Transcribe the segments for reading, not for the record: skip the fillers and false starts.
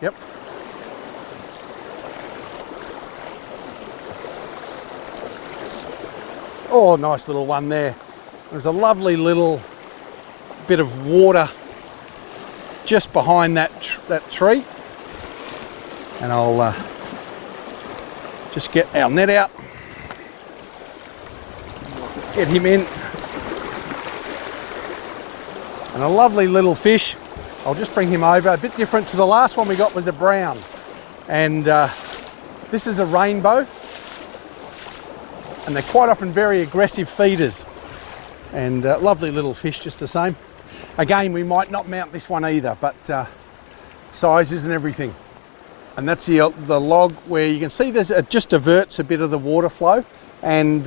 Yep. Oh, nice little one there. There's a lovely little bit of water just behind that tree. And I'll just get our net out. Get him in. And a lovely little fish. I'll just bring him over. A bit different to the last one we got was a brown. And this is a rainbow. And they're quite often very aggressive feeders. And lovely little fish just the same. Again, we might not mount this one either, but size isn't everything. And that's the log where you can see it just diverts a bit of the water flow. And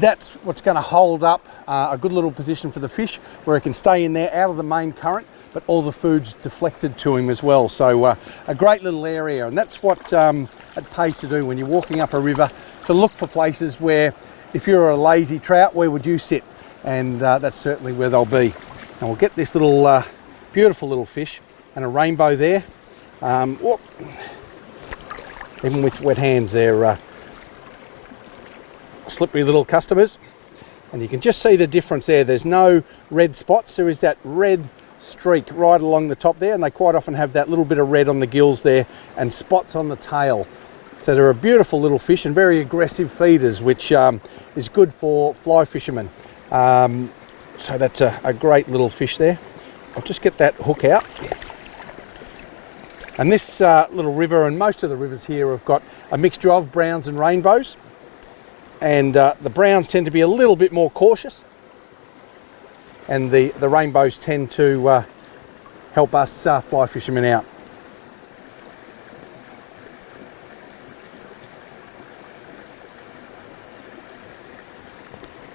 that's what's going to hold up a good little position for the fish where it can stay in there out of the main current, but all the food's deflected to him as well. So a great little area, and that's what it pays to do when you're walking up a river, to look for places where, if you're a lazy trout, where would you sit? And that's certainly where they'll be. And we'll get this little beautiful little fish and a rainbow there. Even with wet hands, they're slippery little customers. And you can just see the difference there. There's no red spots. There is that red streak right along the top there, and they quite often have that little bit of red on the gills there and spots on the tail. So they're a beautiful little fish and very aggressive feeders, which is good for fly fishermen. So that's a great little fish there. I'll just get that hook out. And this little river, and most of the rivers here, have got a mixture of browns and rainbows. And the browns tend to be a little bit more cautious. And the rainbows tend to help us fly fishermen out.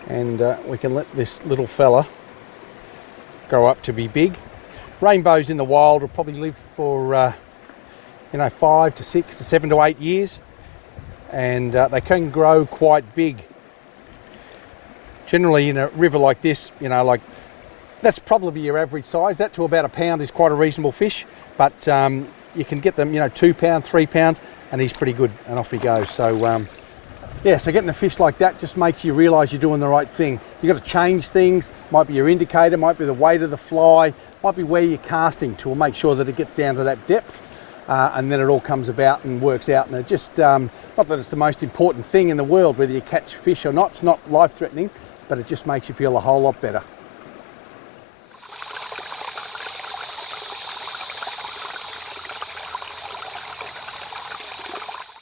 And we can let this little fella grow up to be big. Rainbows in the wild will probably live for 5 to 6 to 7 to 8 years, and they can grow quite big. Generally in a river like this, like that's probably your average size. That to about a pound is quite a reasonable fish, but you can get them 2 pound, 3 pound, and he's pretty good, and off he goes. So yeah, so getting a fish like that just makes you realise you're doing the right thing. You've got to change things. Might be your indicator, might be the weight of the fly, might be where you're casting to make sure that it gets down to that depth, and then it all comes about and works out. And it just, not that it's the most important thing in the world, whether you catch fish or not, it's not life-threatening, but it just makes you feel a whole lot better.